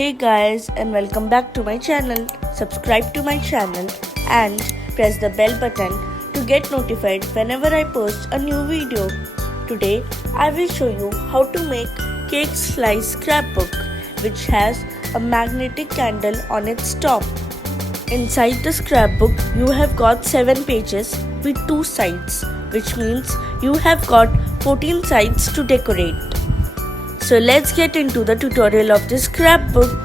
Hey guys, and welcome back to my channel. Subscribe to my channel and press the bell button to get notified whenever I post a new video. Today I will show you how to make Cake Slice Scrapbook, which has a magnetic candle on its top. Inside the scrapbook you have got 7 pages with 2 sides, which means you have got 14 sides to decorate. So let's get into the tutorial of this scrapbook.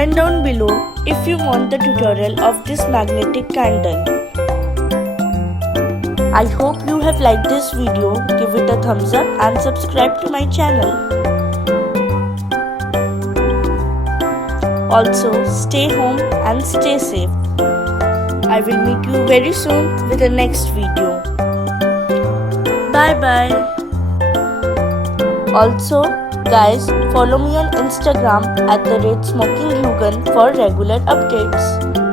Comment down below if you want the tutorial of this magnetic candle. I hope you have liked this video. Give it a thumbs up and subscribe to my channel. Also, stay home and stay safe. I will meet you very soon with the next video. Bye bye. Also, guys, follow me on Instagram @SmokingGlueGun for regular updates.